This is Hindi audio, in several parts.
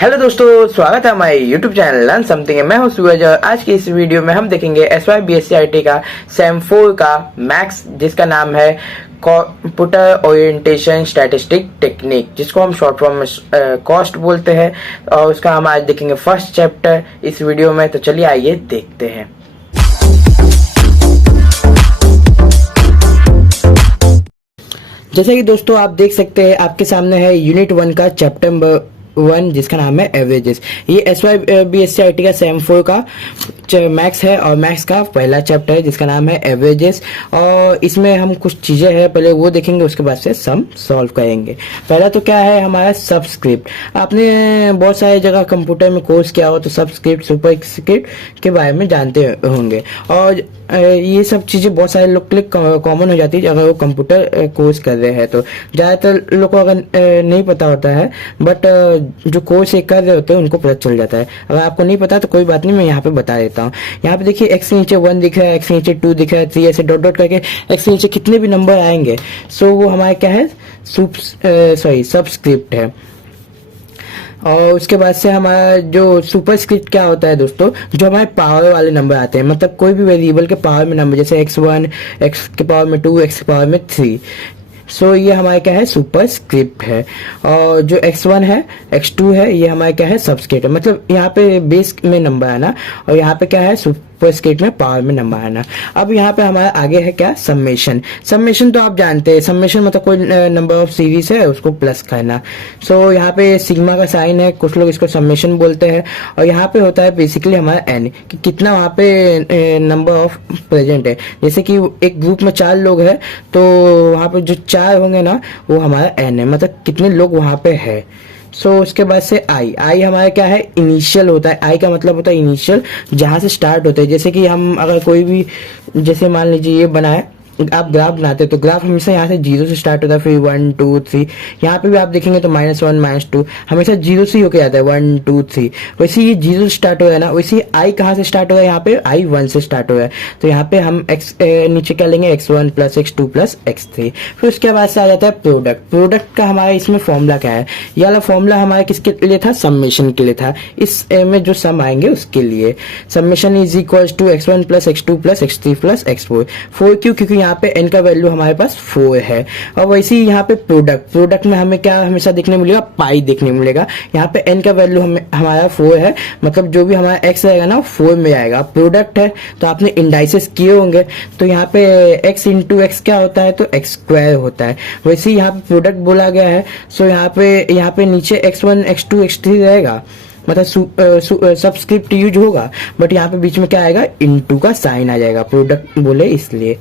हेलो दोस्तों, स्वागत है हमारे यूट्यूब चैनल लर्न समथिंग। मैं हूं सूरज और आज की इस वीडियो में हम देखेंगे SY BSc IT का सेम 4 का मैथ्स जिसका नाम है कंप्यूटर ओरिएंटेशन स्टैटिस्टिक टेक्निक, जिसको हम शॉर्ट फॉर्म में कॉस्ट बोलते हैं। और उसका हम आज देखेंगे फर्स्ट चैप्टर इस वीडियो में। तो चलिए आइए देखते हैं। जैसे कि दोस्तों आप देख सकते हैं, आपके सामने है यूनिट 1 का चैप्टर नंबर 1 जिसका नाम है एवरेजेस। ये SY BSc IT का सेम 4 का मैथ्स है और मैथ्स का पहला चैप्टर है जिसका नाम है एवरेजेस। और इसमें हम कुछ चीजें हैं, पहले वो देखेंगे, उसके बाद से सम सॉल्व करेंगे। पहला तो क्या है हमारा सबस्क्रिप्ट। आपने बहुत सारे जगह कंप्यूटर में कोर्स किया हो तो सबस्क्रिप्ट सुपरस्क्रिप्ट के बारे में जानते होंगे। और ये सब चीजें बहुत सारे लोग के लिए कॉमन हो जाती है अगर वो कंप्यूटर कोर्स कर रहे हैं। तो ज्यादातर लोग को अगर नहीं पता होता है, बट जो कोर्स ये कर रहे होते हैं उनको पता चल जाता है। अगर आपको नहीं पता तो कोई बात नहीं, मैं यहाँ पे बता देता हूँ। यहाँ पे देखिए x के नीचे 1 दिख रहा है, x के नीचे 2 दिख रहा है, 3 ऐसे डॉट डॉट करके x के नीचे कितने भी नंबर आएंगे सो वो हमारा क्या है, सबस्क्रिप्ट है। और उसके बाद से हमारा जो सुपरस्क्रिप्ट क्या होता है दोस्तों, जो हमारे पावर वाले नंबर आते हैं, मतलब कोई भी वेरिएबल के पावर में नंबर, जैसे x1, x के पावर में 2, x के पावर में 3। सो ये हमारे क्या है, सुपरस्क्रिप्ट है। और जो x1 है, x2 है, ये हमारे क्या है, सबस्क्रिप्ट है। मतलब यहाँ पे बेस में नंबर आना और यहाँ पे क्या है, सुपरस्क्रिप्ट में पावर में नंबर आना। अब यहाँ पे हमारा आगे है क्या, समेशन। समेशन तो आप जानते हैं, समेशन मतलब कोई नंबर ऑफ सीरीज है उसको प्लस करना। सो यहाँ पे सिग्मा का साइन है, कुछ लोग इसको समेशन बोलते हैं। और यहाँ पे होता है बेसिकली हमारा एन, कि कितना वहाँ पे नंबर ऑफ प्रेजेंट है। जैसे कि एक ग्रुप में 4 लोग हैं तो वहाँ पे जो 4 होंगे ना वो हमारा एन है, मतलब कितने लोग वहाँ पे है। सो उसके बाद से आई हमारा क्या है, इनिशियल होता है। आई का मतलब होता है इनिशियल, जहां से स्टार्ट होते हैं। जैसे कि हम अगर कोई भी, जैसे मान लीजिए ये बना है, आप ग्राफ बनाते हैं तो ग्राफ हमेशा यहाँ से 0 से स्टार्ट होता है, फिर 1 2 3। यहाँ पे भी आप देखेंगे तो -1 -2 हमेशा 0 से होके आता है, 1 2 3। वैसे ये 0 से स्टार्ट हो रहा है ना, वैसे आई कहाँ से स्टार्ट हो रहा है, यहाँ पे आई 1 से स्टार्ट हो रहा है। तो यहाँ पे हम नीचे क्या लेंगे, x1 + x2 + x3। फिर उसके बाद से आ जाता है प्रोडक्ट। प्रोडक्ट का हमारा इसमें फॉर्मूला क्या है, ये वाला फॉर्मूला हमारा किसके लिए था, समेशन के लिए था। इस में जो सम आएंगे उसके लिए summation is equal to x1 + x2 + x3 + x4। 4 क्यों, क्योंकि यहाँ पे n का वैल्यू हमारे पास 4 है। और वैसे ही यहाँ पे प्रोडक्ट में हमें क्या हमेशा देखने मिलेगा, पाई देखने मिलेगा। यहाँ पे n का वैल्यू हमारा 4 है, मतलब जो भी हमारा x रहेगा ना 4 में आएगा। प्रोडक्ट है तो आपने इंडाइसेस किए होंगे, तो यहाँ पे x × x क्या होता है, तो x² होता है। वैसे ही यहाँ पे प्रोडक्ट बोला गया है। सो यहाँ पे नीचे x1 x2 x3 रहेगा, मतलब सबस्क्रिप्ट यूज होगा, बट यहाँ पे बीच में क्या आएगा, इनटू का साइन आ जाएगा, प्रोडक्ट बोले इसलिए।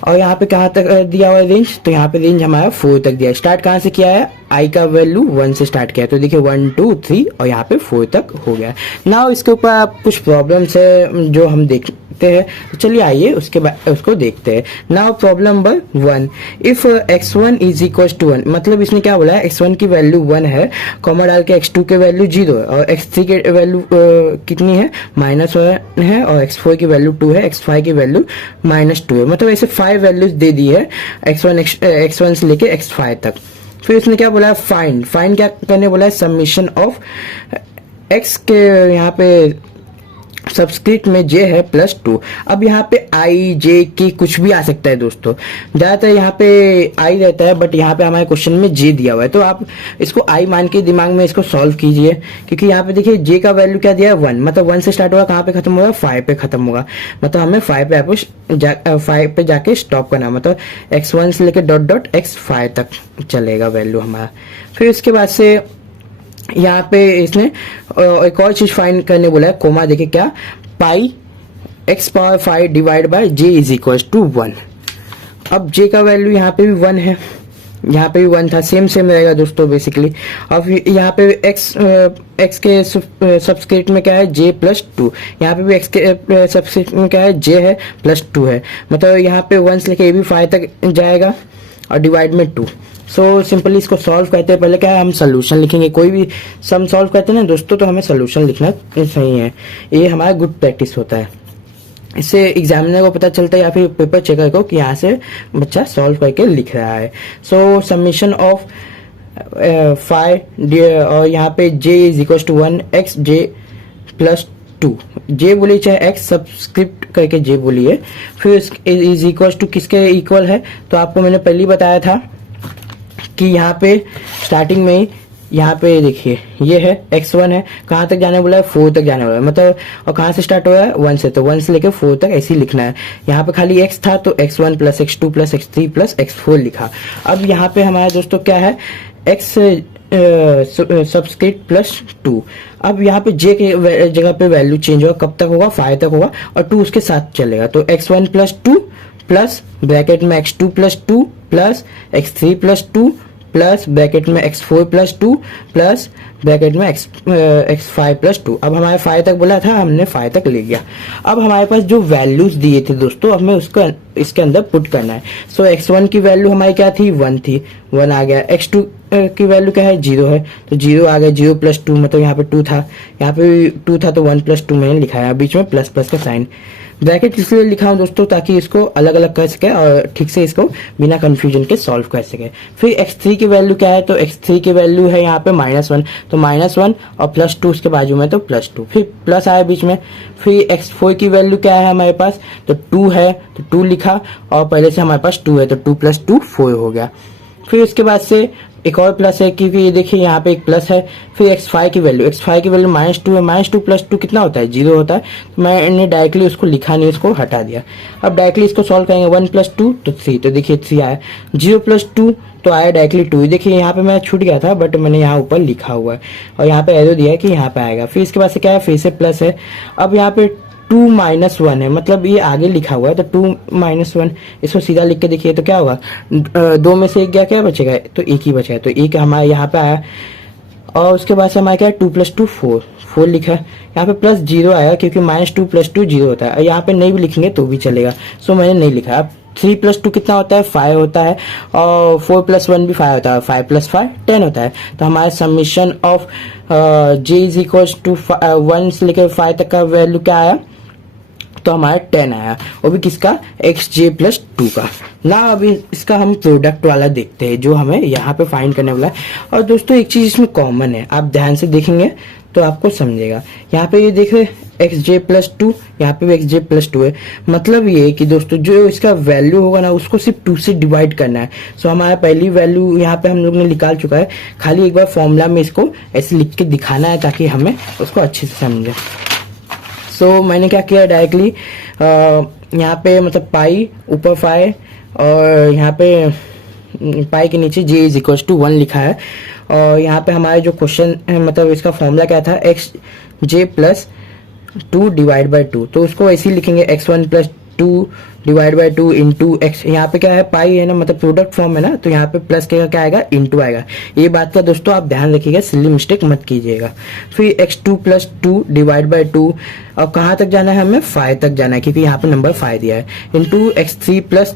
और यहाँ पे कहाँ तक दिया हुआ है रेंज, तो यहाँ पे रेंज हमारा 4 तक दिया है। स्टार्ट कहाँ से किया है, आई का वैल्यू 1 से स्टार्ट किया है, तो देखिए 1 2 3 और यहाँ पे 4 तक हो गया। नाउ इसके ऊपर आप कुछ प्रॉब्लम्स है जो हम देखते हैं, तो चलिए आइए उसके बाद उसको देखते हैं। Now problem number 1, if x1 = 1, मतलब इसने क्या बोला है, x1 की वैल्यू 1 है, कॉमा डाल के x2 के वैल्यू 0 है और x3 के वैल्यू कितनी है, -1 है, और x4 की वैल्यू 2 है, x5 की वैल्यू -2 है। मतलब ऐसे 5 वैल्यूज दे दी है x1 से लेके x5 तक। फिर इसने क्या बोला है, फाइंड क्या करने बोला है, समेशन ऑफ x के यहाँ पे सबस्क्रिप्ट में j है +2। अब यहाँ पे i j k कुछ भी आ सकता है दोस्तों, ज्यादातर यहाँ पे i रहता है, बट यहाँ पे हमारे क्वेश्चन में j दिया हुआ है, तो आप इसको i मान के दिमाग में इसको सॉल्व कीजिए। क्योंकि यहाँ पे देखिए j का वैल्यू क्या दिया है, 1, मतलब 1 से स्टार्ट होगा, कहाँ पे खत्म होगा, 5 पे खत्म होगा। मतलब हमें 5 पे जाके स्टॉप करना, मतलब x1 से लेके डॉट x5 तक चलेगा वैल्यू हमारा। फिर उसके बाद से यहाँ पे इसने एक और चीज फाइंड करने बोला है, कोमा देखिए क्या, पाई x⁵ डिवाइड बाय j = 1। अब j का वैल्यू यहाँ पे भी 1 है, यहाँ पे भी 1 था, सेम रहेगा दोस्तों बेसिकली। अब यहाँ पे x के सबस्क्रिप्ट में क्या है, j +2, यहाँ पे भी x के सबस्क्रिप्ट में क्या है, j है +2 है, मतलब यहाँ पे 1 से लेके AB5 तक जाएगा और डिवाइड में 2। सो सिंपली इसको सॉल्व करते हैं। पहले क्या है, हम सोल्यूशन लिखेंगे। कोई भी सम सॉल्व करते हैं ना दोस्तों, तो हमें सोल्यूशन लिखना सही है, ये हमारा गुड प्रैक्टिस होता है। इससे एग्जामिनर को पता चलता है या फिर पेपर चेकर को कि यहाँ से बच्चा सॉल्व करके लिख रहा है। सो समेशन ऑफ फाइव और यहाँ पे j is equal to 1 X J plus 2, J बोली चाहे एक्स सब्सक्रिप्ट करके जे बोली है, फिर इज इक्वल टू किसके इक्वल है, तो आपको मैंने पहले ही बताया था कि यहाँ पे स्टार्टिंग में ही यहाँ पे देखिए ये है x1 है, कहाँ तक जाने बोला है 4 तक जाने वाला है, मतलब और कहाँ से स्टार्ट हुआ है 1 से, तो 1 से लेकर 4 तक ऐसे ही लिखना है। यहाँ पे खाली x था तो x1 plus x2 plus x3 plus x4 लिखा। अब यहाँ पे हमारा दोस्तों क्या है x सब्सक्रिप्ट प्लस 2। अब यहाँ पे j के जगह पे वैल्यू चेंज होगा, कब तक होगा 5 तक होगा और 2 उसके साथ चलेगा, तो x1 प्लस 2 प्लस ब्रैकेट में x2 plus 2 plus x3 plus 2 plus bracket में x4 प्लस 2 प्लस ब्रैकेट में x5 प्लस 2। अब हमारे 5 तक बोला था, हमने 5 तक ले गया। अब हमारे पास जो वैल्यूज दिए थे दोस्तों, अब हमें उसको इसके अंदर पुट करना है। सो x1 की वैल्यू हमारी क्या थी 1 थी, 1 आ गया। x2 की वैल्यू क्या है 0 है, तो 0 आ गया, 0 प्लस 2 मतलब यहाँ पे 2 था, यहाँ पे 2 था तो 1 प्लस 2 मैंने लिखा है, बीच में प्लस प्लस का साइन। ब्रैकेट इसलिए लिखा हूं दोस्तों ताकि इसको अलग अलग कर सके और ठीक से इसको बिना कंफ्यूजन के सॉल्व कर सके। फिर x3 की वैल्यू क्या है, तो x3 की वैल्यू है यहाँ पे -1, तो -1 और प्लस 2 उसके बाजू में तो प्लस 2, फिर प्लस आया बीच में। फिर x4 की वैल्यू क्या है हमारे पास, तो 2 है तो 2 लिखा और पहले से हमारे पास 2 है तो 2 प्लस 2 4 हो गया। फिर उसके बाद से एक और प्लस है क्योंकि ये देखिए यहाँ पे एक प्लस है। फिर x5 की वैल्यू -2 है, -2 प्लस 2 कितना होता है 0 होता है, तो मैंने डायरेक्टली उसको लिखा नहीं, उसको हटा दिया। अब डायरेक्टली इसको सॉल्व करेंगे, 1 प्लस 2 तो 3, तो देखिए 3 आया, 0 प्लस 2 तो आया डायरेक्टली 2। देखिए यहाँ पे मैं छूट गया था बट मैंने यहाँ ऊपर लिखा हुआ है और यहाँ पे एरो दिया है कि यहाँ पे आएगा। फिर इसके बाद से क्या है, फिर से प्लस है। अब यहाँ पे 2 माइनस 1 है, मतलब ये आगे लिखा हुआ है तो 2 माइनस 1, इसको सीधा लिख के देखिए तो क्या होगा, 2 में से एक गया, क्या बचेगा, तो एक ही बचा है, तो एक हमारे यहाँ पे आया। और उसके बाद से हमारा क्या है 2 प्लस 2 4 लिखा है। यहाँ पे प्लस 0 आया क्योंकि -2 प्लस 2 0 होता है, यहाँ पे नहीं भी लिखेंगे तो भी चलेगा, सो मैंने नहीं लिखा। अब 3 प्लस 2 कितना होता है 5 होता है और 4 प्लस 1 भी 5 होता है, 5 प्लस 5 10 होता है। तो हमारा summation of j is equal to 1 से लेकर 5 तक का वैल्यू क्या आया, तो हमारा 10 आया, वो भी किसका xj प्लस 2 का। ना अभी इसका हम प्रोडक्ट वाला देखते हैं जो हमें यहाँ पे फाइंड करने वाला है। और दोस्तों एक चीज इसमें कॉमन है, आप ध्यान से देखेंगे तो आपको समझेगा। यहाँ पे ये देख रहे xj प्लस 2, यहाँ पे भी xj प्लस 2 है, मतलब ये कि दोस्तों जो इसका वैल्यू होगा ना उसको सिर्फ 2 से डिवाइड करना है। सो हमारा पहली वैल्यू यहाँ पे हम लोग ने निकाल चुका है, खाली एक बार फॉर्मूला में इसको ऐसे लिख के दिखाना है ताकि हमें उसको अच्छे से समझे। सो मैंने क्या किया डायरेक्टली यहाँ पे मतलब पाई ऊपर 5 और यहाँ पे पाई के नीचे j इज इक्वल टू 1 लिखा है। और यहाँ पे हमारे जो क्वेश्चन मतलब इसका फॉर्मूला क्या था xj प्लस 2 डिवाइड बाई 2, तो उसको ऐसे ही लिखेंगे x1 plus 2 divide by 2 into x. यहाँ पे क्या है पाई है ना, मतलब प्रोडक्ट फॉर्म है ना, तो यहाँ पे प्लस के क्या आएगा इंटू आएगा। ये बात का दोस्तों आप ध्यान रखिएगा, सिली मिस्टेक मत कीजिएगा। फिर x2 प्लस 2 डिवाइड बाई 2 और कहाँ तक जाना है हमें 5 तक जाना है क्योंकि यहाँ पे नंबर 5 दिया है, इंटू x3 प्लस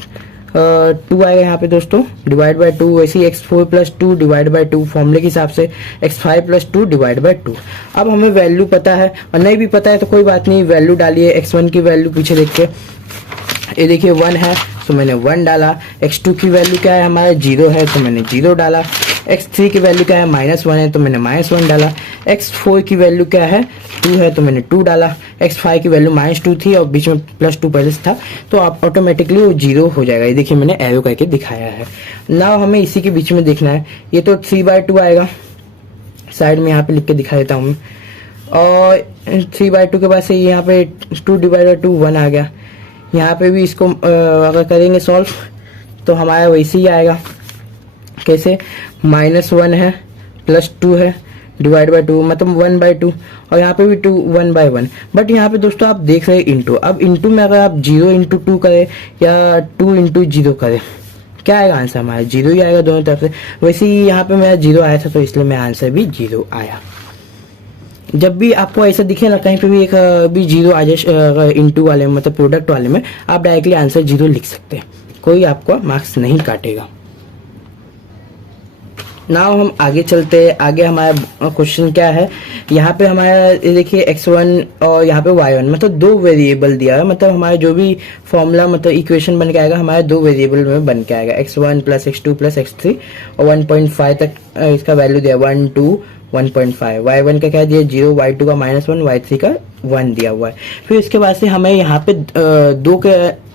2 आएगा यहाँ पे दोस्तों डिवाइड बाई 2, वैसे ही x4 प्लस 2 डिवाइड बाई 2 फॉर्मूले के हिसाब से x5 प्लस 2 डिवाइड बाई 2। अब हमें वैल्यू पता है और नहीं भी पता है तो कोई बात नहीं, वैल्यू डालिए। x1 की वैल्यू पीछे देख के ये देखिए 1 है तो मैंने 1 डाला, x2 की वैल्यू क्या है हमारा 0 है तो मैंने 0 डाला, x3 की वैल्यू क्या है -1 है तो मैंने -1 डाला, x4 की वैल्यू क्या है 2 है तो मैंने 2 डाला, x5 की वैल्यू -2 थी और बीच में प्लस 2 पहले से था तो आप ऑटोमेटिकली वो 0 हो जाएगा। ये देखिए मैंने एरो करके दिखाया है। नाउ हमें इसी के बीच में देखना है, ये तो 3/2 आएगा, साइड में यहाँ पे लिख के दिखा देता हूँ मैं। और 3/2 के बाद से यहाँ पे 2 डिवाइड बाई 2 1 आ गया। यहाँ पे भी इसको अगर करेंगे सॉल्व तो हमारा वैसे ही आएगा, कैसे -1 है प्लस 2 है डिवाइड बाई 2 मतलब 1/2 और यहाँ पे भी 2 1/1। बट यहाँ पे दोस्तों आप देख रहे हैं इंटू, अब इंटू में अगर आप 0 इंटू 2 करें या 2 इंटू 0 करें क्या आएगा आंसर हमारा 0 ही आएगा दोनों तरफ से। वैसे ही यहाँ पे मेरा 0 आया था तो इसलिए मेरा आंसर भी 0 आया। जब भी आपको ऐसा दिखे ना कहीं पे भी एक भी 0 आ जाए इंटू वाले में मतलब प्रोडक्ट वाले में, आप डायरेक्टली आंसर 0 लिख सकते हैं, कोई आपको मार्क्स नहीं काटेगा। नाउ हम आगे चलते हैं। आगे हमारा क्वेश्चन क्या है, यहाँ पे हमारा ये देखिए x1 और यहाँ पे y1 मतलब दो वेरिएबल दिया है। मतलब हमारा जो भी फॉर्मूला मतलब इक्वेशन बन के आएगा हमारा दो वेरिएबल में बन के आएगा, x1 plus x2 plus x3 और 1.5 तक इसका वैल्यू दिया 1 2 1.5। y1 का क्या दिया 0, y2 का -1, y3 का 1 दिया हुआ है। फिर इसके बाद से हमें यहाँ पे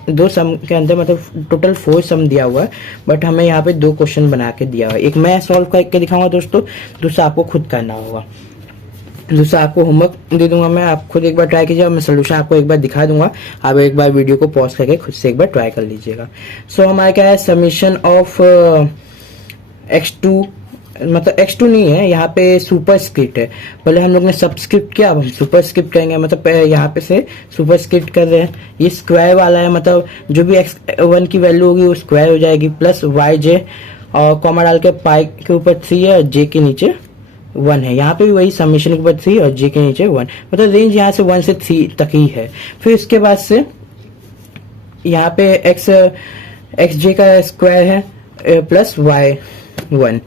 दो सम के अंदर मतलब टोटल 4 सम दिया हुआ है, बट हमें यहाँ पे दो क्वेश्चन बना के दिया हुआ है। एक मैं सॉल्व करके दिखाऊंगा दोस्तों, दूसरा आपको खुद करना होगा। दूसरा आपको होमवर्क दे दूंगा मैं, आप खुद एक बार ट्राई कीजिएगा, मैं सोल्यूशन आपको एक बार दिखा दूंगा, आप एक बार वीडियो को पॉज करके खुद से एक बार ट्राई कर लीजिएगा। सो हमारा क्या है, समीशन ऑफ x2 मतलब x2 नहीं है, यहाँ पे सुपरस्क्रिप्ट है। पहले हम लोग ने सबस्क्रिप्ट किया, अब हम सुपरस्क्रिप्ट करेंगे। मतलब यहाँ पे से सुपरस्क्रिप्ट कर रहे हैं, ये स्क्वायर वाला है, मतलब जो भी x1 की वैल्यू होगी वो स्क्वायर हो जाएगी, प्लस yj और कॉमा डाल के पाई के ऊपर 3 है और j के नीचे 1 है। यहाँ पे भी वही समीशन के ऊपर 3 और j के नीचे 1, मतलब रेंज यहाँ से 1 से 3 तक ही है। फिर इसके बाद से यहाँ पे xj का स्क्वायर है प्लस y1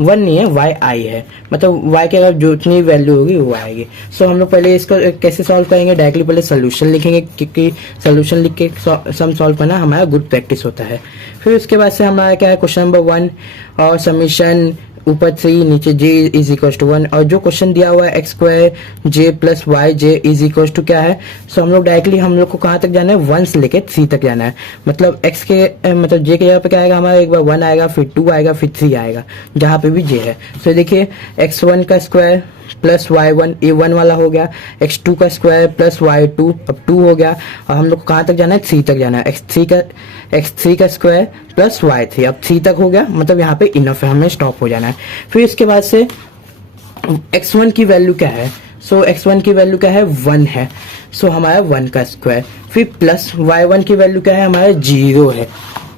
नहीं है, y i है, मतलब y के अगर जितनी वैल्यू होगी वो आएगी। सो हम लोग पहले इसको कैसे सॉल्व करेंगे, डायरेक्टली पहले सोल्यूशन लिखेंगे, क्योंकि सोल्यूशन लिख के सम सॉल्व करना हमारा गुड प्रैक्टिस होता है। फिर उसके बाद से हमारा क्या है, क्वेश्चन नंबर 1 और समीशन ऊपर 3 नीचे j इज इक्वल टू 1, और जो क्वेश्चन दिया हुआ है X square j plus Y J is equal to क्या है। सो हम लोग डायरेक्टली हम लोग को कहाँ तक जाना है, 1 से लेके 3 तक जाना है। मतलब x के मतलब j के जगह पे क्या आएगा हमारा, एक बार 1 आएगा, फिर 2 आएगा, फिर 3 आएगा, जहाँ पे भी j है। सो देखिए x1 का स्क्वायर प्लस y1 ये 1 वाला हो गया, x2 का स्क्वायर प्लस y2 अब 2 हो गया, और हम लोग को कहाँ तक जाना है, 3 तक जाना है। x3 का स्क्वायर प्लस y3 अब 3 तक हो गया, मतलब यहाँ पे इनफ है, हमें स्टॉप हो जाना है। फिर इसके बाद से x1 की वैल्यू क्या है, सो x1 की वैल्यू क्या है 1 है, सो हमारा 1 का स्क्वायर, फिर प्लस y1 की वैल्यू क्या है हमारा 0 है,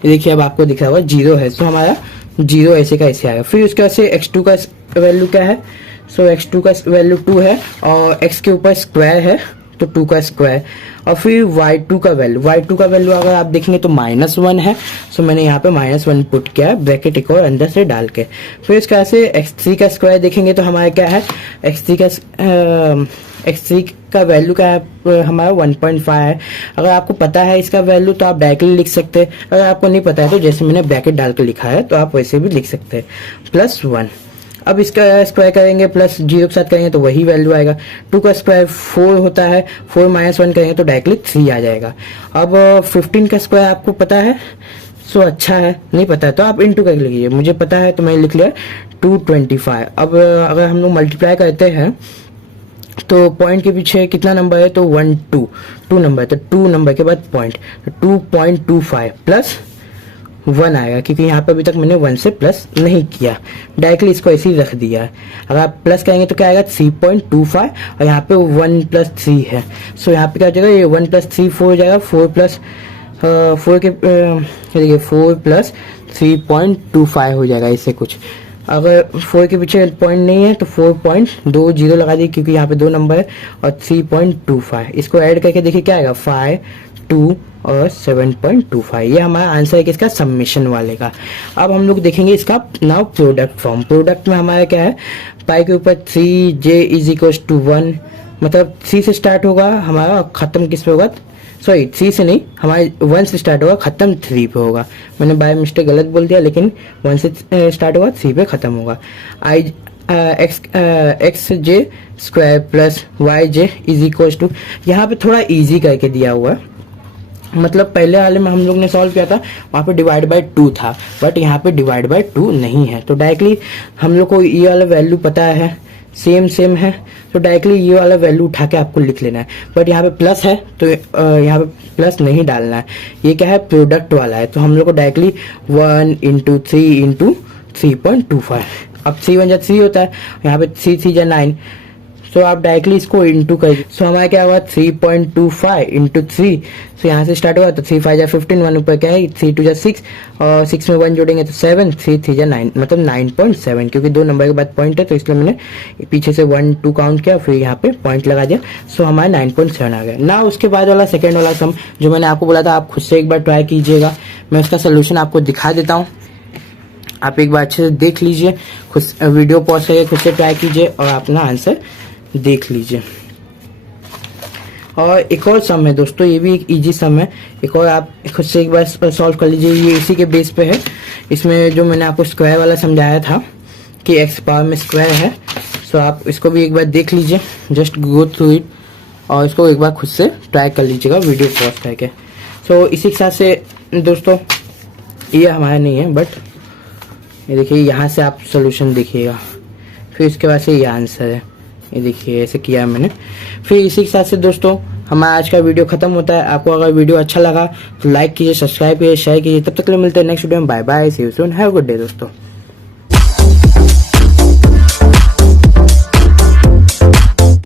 देखिए अब आपको दिख रहा होगा 0 है, सो हमारा 0 ऐसे का ऐसे आएगा। फिर उसके बाद से x2 का वैल्यू क्या है, सो x2 का वैल्यू 2 है और x के ऊपर स्क्वायर है तो 2 का स्क्वायर, और फिर y2 का वैल्यू अगर आप देखेंगे तो -1 है, सो मैंने यहाँ पे -1 पुट किया है, ब्रैकेट एक और अंदर से डाल के। फिर इसके बाद से x3 का स्क्वायर देखेंगे तो हमारा क्या है, x3 का वैल्यू क्या है हमारा 1.5 है। अगर आपको पता है इसका वैल्यू तो आप डायरेक्टली लिख सकते हैं, अगर आपको नहीं पता है तो जैसे मैंने ब्रैकेट डाल के लिखा है तो आप वैसे भी लिख सकते हैं, +1। अब इसका स्क्वायर करेंगे प्लस 0 के साथ करेंगे तो वही वैल्यू आएगा। 2 का स्क्वायर 4 होता है, 4 -1 करेंगे तो डायरेक्टली 3 आ जाएगा। अब 15 का स्क्वायर आपको पता है, सो अच्छा है, नहीं पता है तो आप इंटू कर लीजिए, मुझे पता है तो मैंने लिख लिया 225। अब अगर हम लोग मल्टीप्लाई करते हैं तो पॉइंट के पीछे कितना नंबर है, तो 1 2 नंबर है, तो 2 नंबर के बाद पॉइंट, तो 2.25 प्लस 1 आएगा, क्योंकि यहाँ पे अभी तक मैंने 1 से प्लस नहीं किया, डायरेक्टली इसको ऐसे ही रख दिया है। अगर आप प्लस करेंगे तो क्या आएगा 3.25, और यहाँ पे 1 + 3 है, सो यहाँ पे क्या हो जाएगा, ये 1 + 3 4 हो जाएगा, 4 + 4 के देखिए 4 + 3.25 हो जाएगा इससे कुछ। अगर 4 के पीछे पॉइंट नहीं है तो 4.20 लगा दी, क्योंकि यहाँ पे 2 नंबर है, और 3.25 इसको ऐड करके देखिए क्या आएगा 5 2 और 7.25, ये हमारा आंसर है किसका, समेशन वाले का। अब हम लोग देखेंगे इसका नाउ प्रोडक्ट फॉर्म। प्रोडक्ट में हमारा क्या है, पाई के ऊपर 3j = 1, मतलब 3 से स्टार्ट होगा हमारा, खत्म किस पे होगा, सॉरी 3 से नहीं, हमारे 1 से स्टार्ट होगा, खत्म 3 पे होगा। मैंने बाय मिस्टेक गलत बोल दिया, लेकिन 1 से स्टार्ट होगा 3 पे खत्म होगा। xj स्क्वायर प्लस yj = यहाँ पे थोड़ा इजी करके दिया हुआ है, मतलब पहले वाले में हम लोग ने सॉल्व किया था वहाँ पे डिवाइड बाय 2 था, बट यहाँ पे डिवाइड बाय 2 नहीं है, तो डायरेक्टली हम लोग को ये वाला वैल्यू पता है, सेम है, तो डायरेक्टली ये वाला वैल्यू उठा के आपको लिख लेना है। बट यहाँ पे प्लस है तो यहाँ पे प्लस नहीं डालना है, ये क्या है प्रोडक्ट वाला है, तो हम लोग को डायरेक्टली 1 × 3 × 3.25, अब 3 × 1 = 3 होता है, यहाँ पे 3 3 × 9, सो आप डायरेक्टली इसको इंटू करिए। सो हमारा क्या हुआ 3.25 × 3, सो यहाँ से स्टार्ट हुआ तो 3 5 = 15, 1 ऊपर क्या है 3 2 = 6, और 6 में 1 जोड़ेंगे तो 7, 3 3 = 9, मतलब 9.7, क्योंकि 2 नंबर के बाद पॉइंट है तो इसलिए मैंने पीछे से 1 2 काउंट किया, फिर यहाँ पे पॉइंट लगा दिया, सो हमारा 9.7 आ गया। ना उसके बाद वाला सेकेंड वाला सम जो मैंने आपको बोला था, आप खुद से एक बार ट्राई कीजिएगा, मैं उसका सोल्यूशन आपको दिखा देता हूँ। आप एक बार अच्छे से देख लीजिए, खुद वीडियो पॉज करके खुद से ट्राई कीजिए और अपना आंसर देख लीजिए। और एक और सम है दोस्तों, ये भी एक इजी सम है, एक और आप खुद से एक बार सॉल्व कर लीजिए। ये इसी के बेस पे है, इसमें जो मैंने आपको स्क्वायर वाला समझाया था कि एक्स पावर में स्क्वायर है, सो आप इसको भी एक बार देख लीजिए, जस्ट गो थ्रू इट और इसको एक बार खुद से ट्राई कर लीजिएगा वीडियो पॉज करके। सो इसी के साथ से दोस्तों ये हमारा नहीं है, बट ये देखिए यहाँ से आप सोल्यूशन देखिएगा, फिर इसके बाद से ये आंसर है, ये देखिए ऐसे किया है मैंने। फिर इसी के साथ से दोस्तों हमारा आज का वीडियो खत्म होता है। आपको अगर वीडियो अच्छा लगा तो लाइक कीजिए, सब्सक्राइब कीजिए, शेयर कीजिए। तब तक के लिए मिलते हैं नेक्स्ट वीडियो में। Bye bye, see you soon, have a good day दोस्तों।